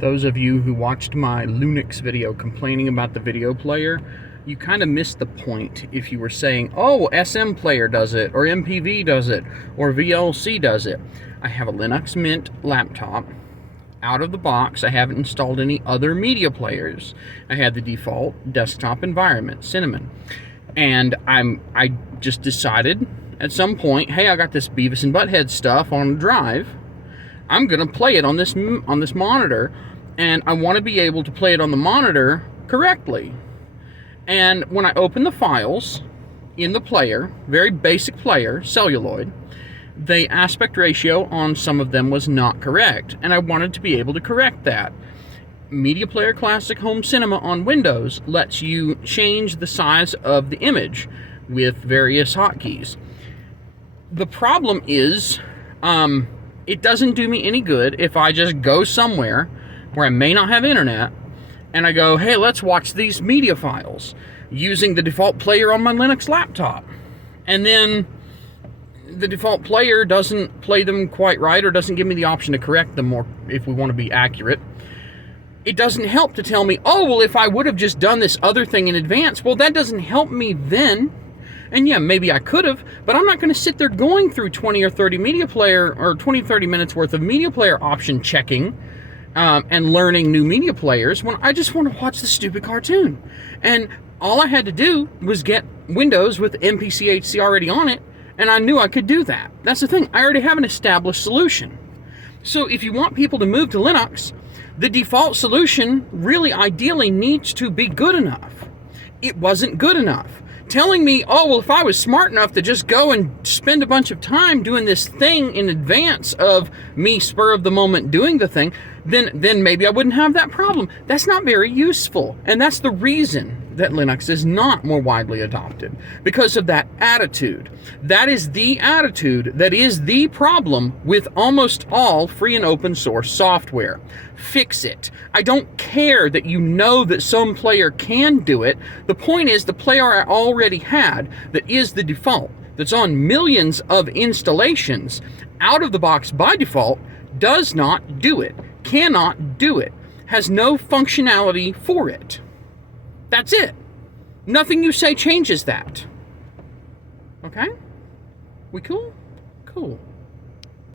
Those of you who watched my Linux video complaining about the video player, you kind of missed the point if you were saying, oh, SM player does it, or MPV does it, or VLC does it. I have a Linux Mint laptop. Out of the box, I haven't installed any other media players. I had the default desktop environment, Cinnamon. And I just decided at some point, hey, I got this Beavis and Butthead stuff on a drive. I'm gonna play it on this monitor, and I want to be able to play it on the monitor correctly. And when I open the files in the player, very basic player, celluloid, the aspect ratio on some of them was not correct, and I wanted to be able to correct that. Media Player Classic Home Cinema on Windows lets you change the size of the image with various hotkeys. The problem is, it doesn't do me any good if I just go somewhere where I may not have internet and I go, hey, let's watch these media files using the default player on my Linux laptop. And then the default player doesn't play them quite right, or doesn't give me the option to correct them, or if we want to be accurate. It doesn't help to tell me, oh, well, if I would have just done this other thing in advance, well, that doesn't help me then. And yeah, maybe I could have, but I'm not going to sit there going through 20 or 30 media player, or 20, 30 minutes worth of media player option checking and learning new media players when I just want to watch the stupid cartoon. And all I had to do was get Windows with MPCHC already on it, and I knew I could do that. That's the thing. I already have an established solution. So if you want people to move to Linux, the default solution really ideally needs to be good enough. It wasn't good enough. Telling me, oh, well, if I was smart enough to just go and spend a bunch of time doing this thing in advance of me spur of the moment doing the thing, then maybe I wouldn't have that problem. That's not very useful. And that's the reason that Linux is not more widely adopted, because of that attitude. That is the attitude that is the problem with almost all free and open source software. Fix it. I don't care that you know that some player can do it. The point is, the player I already had that is the default, that's on millions of installations, out of the box by default, does not do it, cannot do it, has no functionality for it. That's it. Nothing you say changes that. Okay? We cool? Cool.